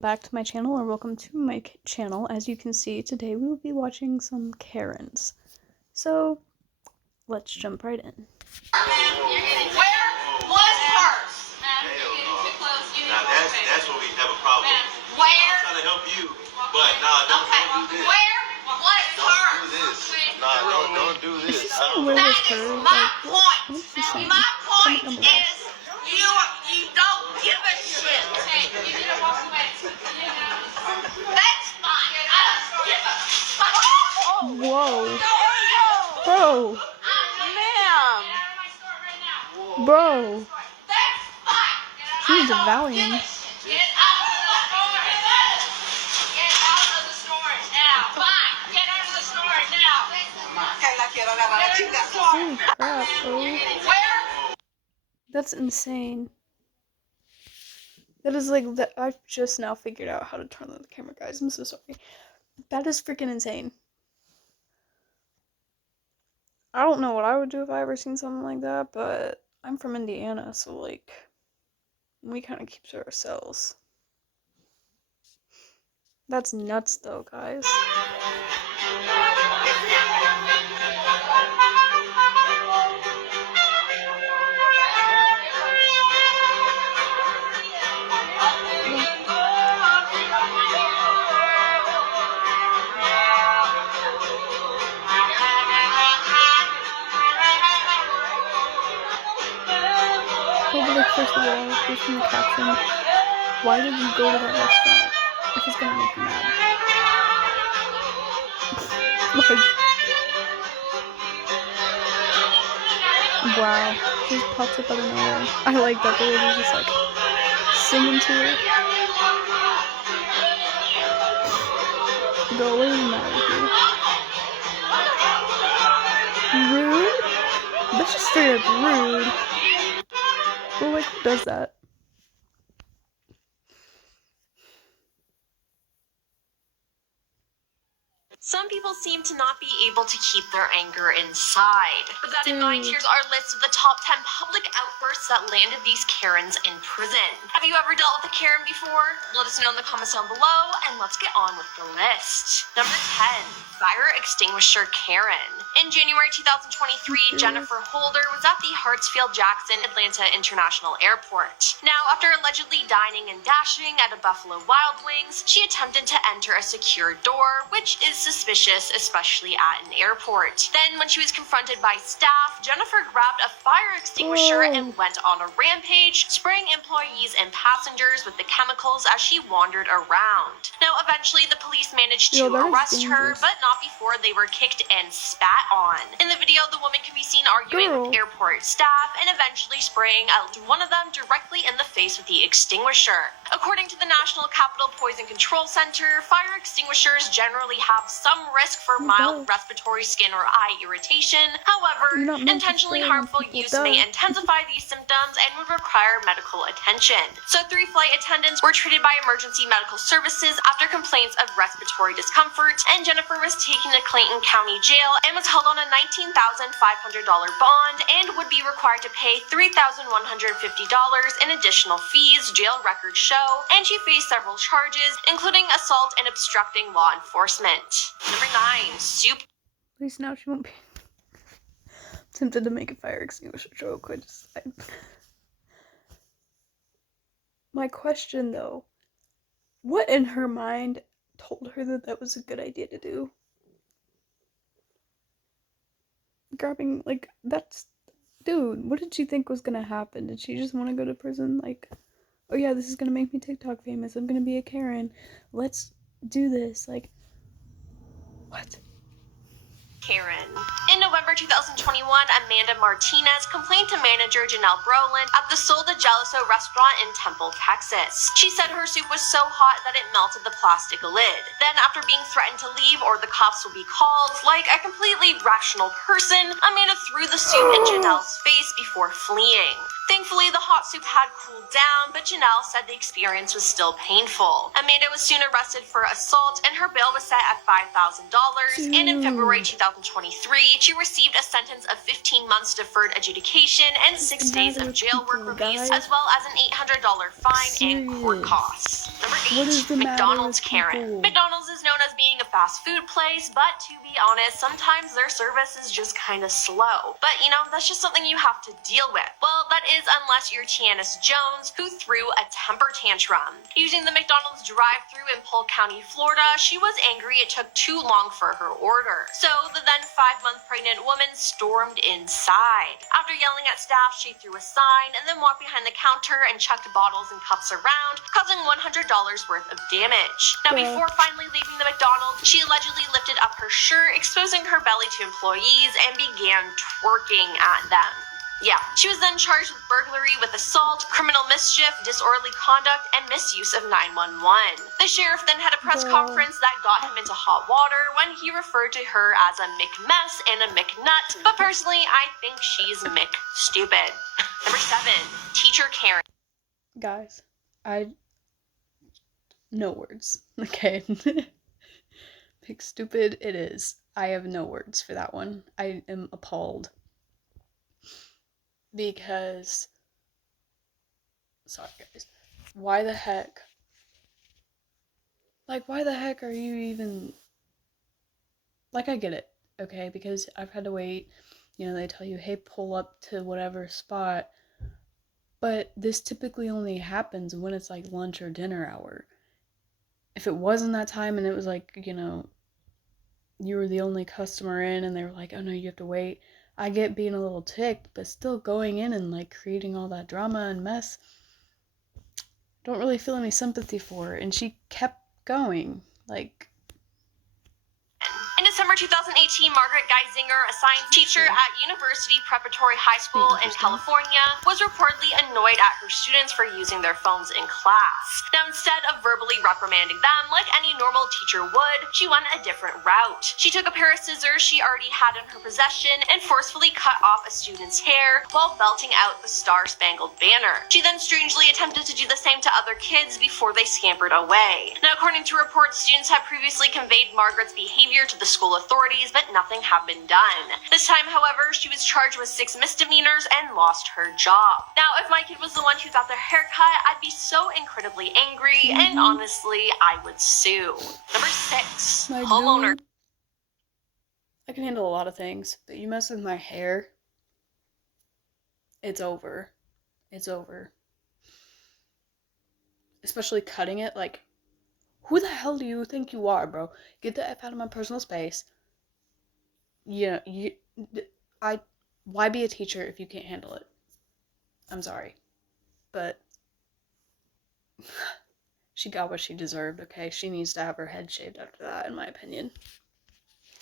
Back to my channel, or welcome to my channel. As you can see, today we will be watching some Karens. So, let's jump right in. Where was hers? Now that's what we have a problem with. Where? I'm trying to help you, but don't do this. Where was hers? Don't do this. Don't do this. Is she saying where was her? My Like, what is she saying? My point Comment down below. is, you don't give a shit. Hey, you need to walk away. That's fine. I don't give a fuck. Whoa. Bro. Ma'am. Bro. That's fine. She needs a Valium. Get out of the store. Get out of the store now. Fine. Get out of the store now. Holy crap, bro. Where? That's insane. That is like, that I've just now figured out how to turn on the camera, guys. I'm so sorry. That is freaking insane. I don't know what I would do if I ever seen something like that, but I'm from Indiana, so like, we kind of keep to ourselves. That's nuts though, guys. First of all, here's from the caption. Why did you go to that restaurant? If it's gonna make you mad. Like, wow. She just pops up out of nowhere. I like that the lady's just like singing to her. Go away, mad with you. Rude? That's just straight up rude. Well, like, who does that? Some people seem to not be able to keep their anger inside. With that in mind, here's our list of the top 10 public outbursts that landed these Karens in prison. Have you ever dealt with a Karen before? Let us know in the comments down below, and let's get on with the list. Number 10, fire extinguisher Karen. In January 2023, Jennifer Holder was at the Hartsfield-Jackson Atlanta International Airport. Now, after allegedly dining and dashing at a Buffalo Wild Wings, she attempted to enter a secure door, which is suspicious, especially at an airport. Then, when she was confronted by staff, Jennifer grabbed a fire extinguisher and went on a rampage, spraying employees and passengers with the chemicals as she wandered around. Now, eventually, the police managed to arrest her, but not before they were kicked and spat on. In the video, the woman can be seen arguing with airport staff and eventually spraying at one of them directly in the face with the extinguisher. According to the National Capital Poison Control Center, fire extinguishers generally have some risk for mild respiratory, skin, or eye irritation. However, intentionally harmful use may intensify these symptoms and would require medical attention. So 3 flight attendants were treated by emergency medical services after complaints of respiratory discomfort, and Jennifer was taken to Clayton County Jail and was held on a $19,500 bond and would be required to pay $3,150 in additional fees, jail records show, and she faced several charges, including assault and obstructing law enforcement. Number 9, soup. At least now she won't be tempted to make a fire extinguisher joke. My question though, what in her mind told her that that was a good idea to do? Grabbing, like, that's, dude, what did she think was gonna happen? Did she just want to go to prison? Like, oh yeah, this is gonna make me TikTok famous, I'm gonna be a Karen, let's do this. Like, what? Karen. In November 2021, Amanda Martinez complained to manager Janelle Brolin at the Sol de Jalisco restaurant in Temple, Texas. She said her soup was so hot that it melted the plastic lid. Then, after being threatened to leave or the cops would be called, like a completely rational person, Amanda threw the soup in Janelle's face before fleeing. Thankfully, the hot soup had cooled down, but Janelle said the experience was still painful. Amanda was soon arrested for assault, and her bail was set at $5,000, and in February 2022, 2023, she received a sentence of 15 months deferred adjudication and 6 days of jail work release, as well as an $800 fine and court costs. Number 8, McDonald's Karen. McDonald's is known as being a fast food place, but to be honest, sometimes their service is just kind of slow. But you know, that's just something you have to deal with. Well, that is unless you're Tianis Jones, who threw a temper tantrum. Using the McDonald's drive-thru in Polk County, Florida, she was angry it took too long for her order. So the then 5-month pregnant woman stormed inside. After yelling at staff, she threw a sign and then walked behind the counter and chucked bottles and cups around, causing $100 worth of damage. Now, before finally leaving the McDonald's, she allegedly lifted up her shirt, exposing her belly to employees, and began twerking at them. Yeah, she was then charged with burglary with assault, criminal mischief, disorderly conduct, and misuse of 911. The sheriff then had a press conference that got him into hot water when he referred to her as a McMess and a McNut, but personally, I think she's McStupid. Number 7, Teacher Karen. Guys, no words, okay? McStupid it is. I have no words for that one. I am appalled. Because, sorry guys, why the heck are you even, like, I get it, okay, because I've had to wait, you know, they tell you, hey, pull up to whatever spot, but this typically only happens when it's, like, lunch or dinner hour. If it wasn't that time and it was, like, you know, you were the only customer in and they were like, oh no, you have to wait, I get being a little ticked, but still going in and, like, creating all that drama and mess, don't really feel any sympathy for her, and she kept going, like... In December 2018, Margaret Geisinger, a science teacher at University Preparatory High School in California, was reportedly annoyed at her students for using their phones in class. Now, instead of verbally reprimanding them like any normal teacher would, she went a different route. She took a pair of scissors she already had in her possession and forcefully cut off a student's hair while belting out the Star-Spangled Banner. She then strangely attempted to do the same to other kids before they scampered away. Now, according to reports, students had previously conveyed Margaret's behavior to the school authorities, but nothing had been done. This time, however, she was charged with 6 misdemeanors and lost her job. Now, if my kid was the one who got their hair cut, I'd be so incredibly angry, and honestly, I would sue. Number 6, homeowner. I can handle a lot of things, but you mess with my hair, it's over. It's over. Especially cutting it, like, who the hell do you think you are, bro? Get the F out of my personal space. You know, why be a teacher if you can't handle it? I'm sorry. But she got what she deserved, okay? She needs to have her head shaved after that, in my opinion.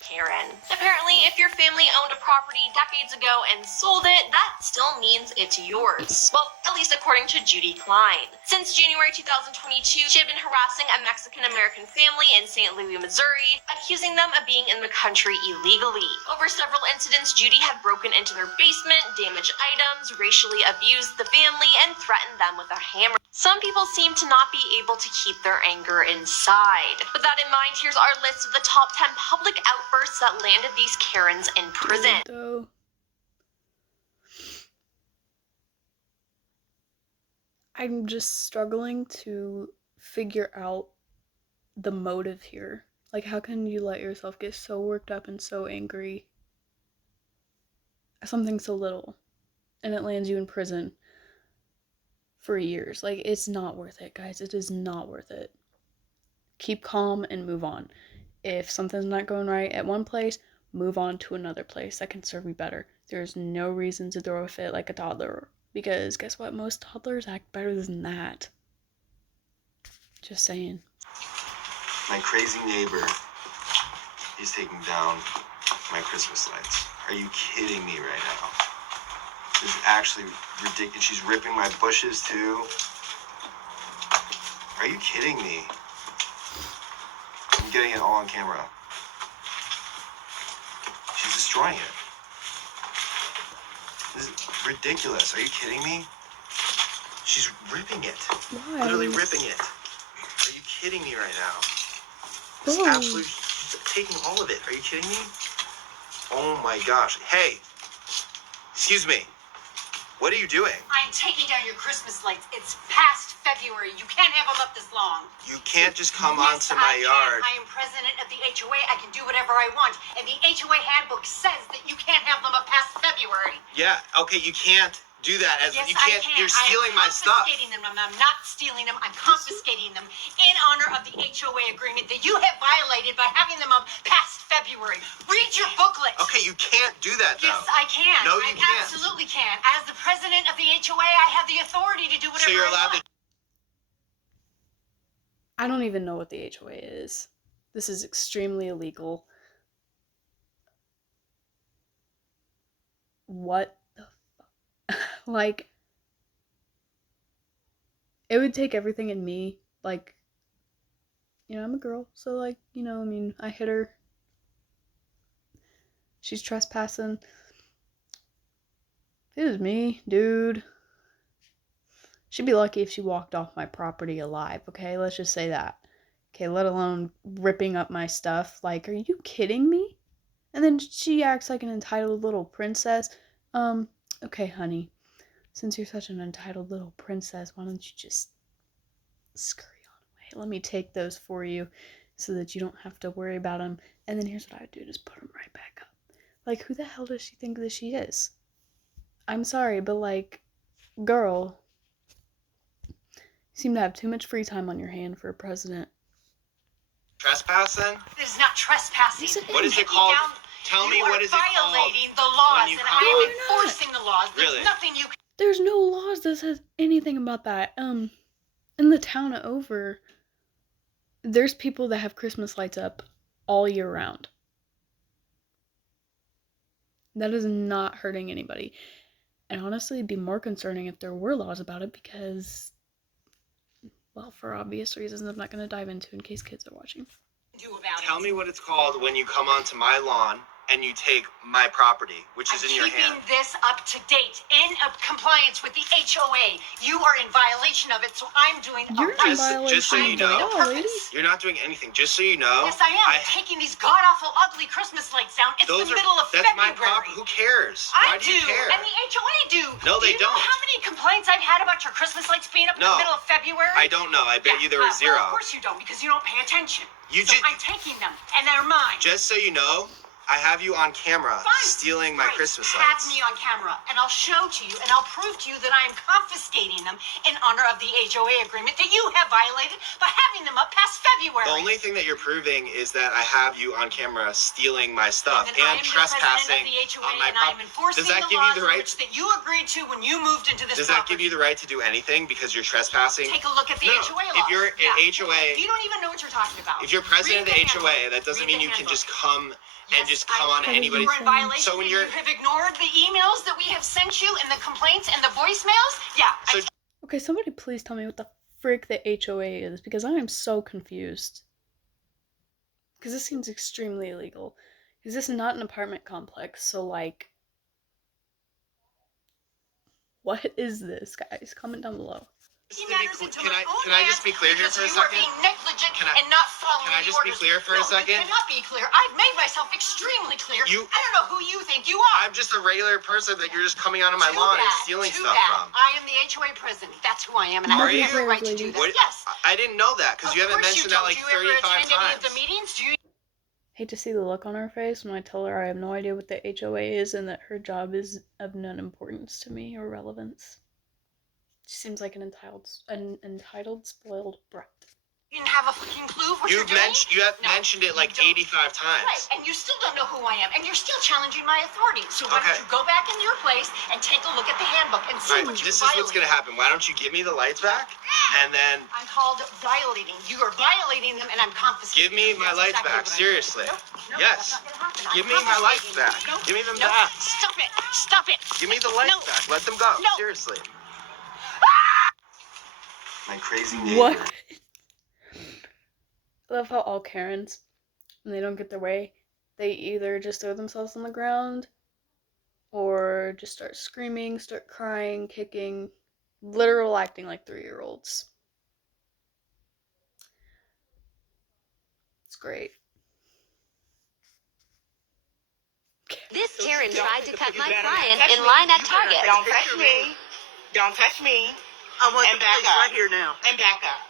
Karen. Apparently, if your family owned a property decades ago and sold it, that still means it's yours. Well, at least according to Judy Klein. Since January 2022, she had been harassing a Mexican-American family in St. Louis, Missouri, accusing them of being in the country illegally. Over several incidents, Judy had broken into their basement, damaged items, racially abused the family, and threatened them with a hammer. Some people seem to not be able to keep their anger inside. With that in mind, here's our list of the top 10 public outbursts that landed these Karens in prison. I'm just struggling to figure out the motive here. Like, how can you let yourself get so worked up and so angry at something so little, and it lands you in prison for years? Like, it's not worth it, guys. It is not worth it. Keep calm and move on. If something's not going right at one place, move on to another place that can serve you better. There's no reason to throw a fit like a toddler, because guess what? Most toddlers act better than that. Just saying. My crazy neighbor is taking down my Christmas lights. Are you kidding me right now? This is actually ridiculous. She's ripping my bushes too. Are you kidding me? I'm getting it all on camera. She's destroying it. This is ridiculous. Are you kidding me? She's ripping it. Why? Literally ripping it. Are you kidding me right now? This is absolutely, she's taking all of it. Are you kidding me? Oh my gosh. Hey, excuse me. What are you doing? I'm taking down your Christmas lights. It's past February. You can't have them up this long. You can't just come Yes, onto my I yard. Can. I am president of the HOA. I can do whatever I want. And the HOA handbook says that you can't have them up past February. Yeah, okay, you can't do that. Yes, You can't. I can. You're stealing my stuff. I'm confiscating them. I'm not stealing them. I'm confiscating them in honor of the HOA agreement that you have violated by having them up past February. Read your booklet. Okay, you can't do that though. Yes, I can. No, you I can't. absolutely can. As the president of the HOA, I have the authority to do whatever So you're I allowed want. I don't even know what the HOA is. This is extremely illegal. What the fuck? Like, it would take everything in me. Like, you know, I'm a girl, so, like, you know, I mean, I hit her. She's trespassing. If it was me, dude, she'd be lucky if she walked off my property alive, okay? Let's just say that. Okay, let alone ripping up my stuff. Like, are you kidding me? And then she acts like an entitled little princess. Okay, honey, since you're such an entitled little princess, why don't you just scurry on away? Let me take those for you so that you don't have to worry about them. And then here's what I would do, just put them right back up. Like, who the hell does she think that she is? I'm sorry, but, like, girl, you seem to have too much free time on your hand for a president. Trespassing? This is not trespassing. Yes, it What is it Taking called? down- Tell me what is it You called? are violating the laws, when you and come I on- am enforcing the laws. There's Really? nothing you can There's no laws that says anything about that. In the town of Over, there's people that have Christmas lights up all year round. That is not hurting anybody. And honestly, it'd be more concerning if there were laws about it because, well, for obvious reasons I'm not going to dive into in case kids are watching. do about it. Tell me what it's called when you come onto my lawn and you take my property, which is I'm in your keeping hand. this up to date, in compliance with the HOA. You are in violation of it, so I'm doing You're a in Just- violation just so you of the know. law, lady. purpose. You're not doing anything. Just so you know. Yes, I am. I'm taking these god-awful, ugly Christmas lights down. It's the middle of That's my February. property. Who cares? I Why do, you care? and the HOA do. No, they Do you know don't. how many complaints I've had about your Christmas lights being up in No. the middle of February? I don't know. I bet you there were zero. Well, of course you don't, because you don't pay attention. You so ju- I'm taking them, and they're mine. Just so you know, I have you on camera Fine. stealing my Great. Christmas Have lights. me on camera, and I'll show to you, and I'll prove to you that I am confiscating them in honor of the HOA agreement that you have violated by having them up past February. The only thing that you're proving is that I have you on camera stealing my stuff And then I and am trespassing the president of the HOA, on my and I am property. enforcing Does that the give you laws the in right? which that you agreed to when you moved into this Does that give property. you the right to do anything because you're trespassing? Take a look at the No, HOA if laws. you're an HOA You don't even know what you're talking about. If you're president of Read the HOA, handbook. that doesn't Read mean the you can handbook. just come and just come on Because anybody's. You were in violation. So when and you're- you have ignored the emails that we have sent you and the complaints and the voicemails. Yeah. So Okay, somebody please tell me what the frick the HOA is because I am so confused. Because this seems extremely illegal. Is this not an apartment complex? So, like, what is this, guys? Comment down below. He matters into Can my I- own can I just hands be clear here because for a you are second? being negligent Can I- and not following can I the just be orders. clear for a No, second? You cannot be clear. I've made myself extremely clear. You- I don't know who you think you are. I'm just a regular person that you're just coming onto my Too lawn and bad, stealing too stuff bad. from. I am the HOA president. That's who I am, and I Are have you? every right to do that. What- Yes. I didn't know that because Of you haven't course mentioned you that don't. like Do you ever 35 attend any times. of the meetings? Do you? Hate to see the look on her face when I tell her I have no idea what the HOA is and that her job is of none importance to me or relevance. She seems like an entitled spoiled brat. You didn't have a fucking clue what you're You doing? have No, mentioned it you like don't. 85 times. Right, and you still don't know who I am, and you're still challenging my authority. So why Okay. don't you go back in your place and take a look at the handbook and see Right, what you this is violated? what's gonna happen. Why don't you give me the lights back, and then I'm called violating. You are violating them, and I'm confiscating give me them. my That's lights exactly back? what I'm Seriously. doing. No, Yes. that's not gonna happen. I'm Give me my lights confiscating them. back. Nope. Give me them Nope. back. Stop it. Stop it. Give me the lights No. back. Let them go. No. Seriously. My crazy neighbor. What? I love how all Karens, when they don't get their way, they either just throw themselves on the ground or just start screaming, start crying, kicking, literal acting like 3-year-olds. It's great. Karen tried to cut my client in line at Target. Don't touch me. Don't touch me. I want And the back police up. right here now. And back up.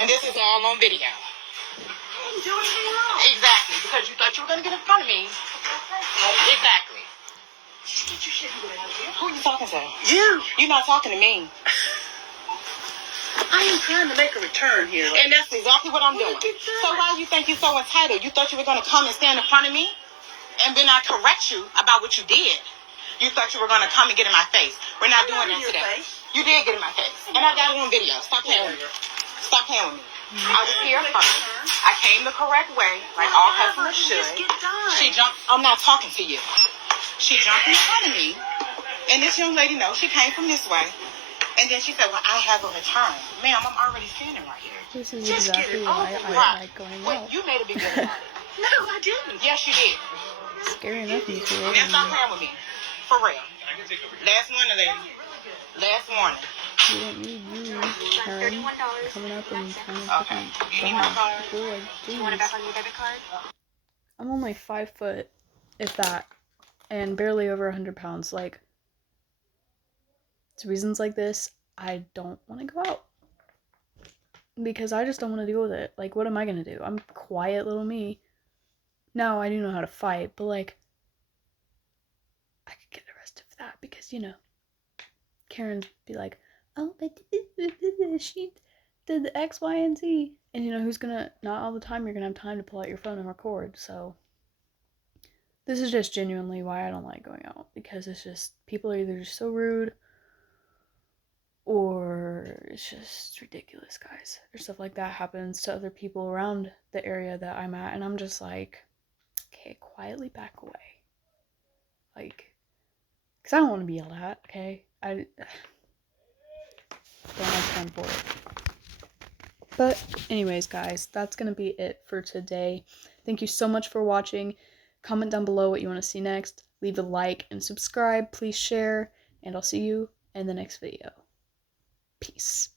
And this is all on video. I didn't do anything wrong. Exactly, because you thought you were going to get in front of me. Exactly. Get your shit away out here. Who are you talking to? You. You're not talking to me. I am trying to make a return here. And that's exactly what I'm doing. So why you think you're so entitled? You thought you were going to come and stand in front of me? And then I correct you about what you did. You thought you were going to come and get in my face. We're not doing that today. You did get in my face. And I got it on video. Stop playing with me. Stop playing with me. I was here first. I came the correct way, like all customers should. Just get done. She jumped. I'm not talking to you. She jumped in front of me. And this young lady knows she came from this way. And then she said, well, I have a return. Ma'am, I'm already standing right here. This is Just get exactly it why over I with. like going Wait, out. you made a big deal about it. No, I didn't. Yes, you did. Scary enough you feel. Now stop playing with me. For real. Last warning, lady. Last warning. You don't need you, Karen, coming up and trying to Okay. fucking You need my bomb card? people. Like, You want it back jeez. on your debit card? I'm only 5 foot, if that, and barely over 100 pounds. Like, it's reasons like this I don't want to go out. Because I just don't want to deal with it. Like, what am I gonna do? I'm quiet little me. Now I do know how to fight, but like, I could get arrested for that because, you know, Karen be like, oh, but she did the X, Y, and Z. And you know, who's gonna, not all the time you're gonna have time to pull out your phone and record, so. This is just genuinely why I don't like going out, because it's just, people are either just so rude, or it's just ridiculous, guys. Or stuff like that happens to other people around the area that I'm at, and I'm just like, okay, quietly back away. Like, because I don't want to be yelled at, okay? I don't have time for it. But anyways, guys, that's going to be it for today. Thank you so much for watching. Comment down below what you want to see next. Leave a like and subscribe. Please share. And I'll see you in the next video. Peace.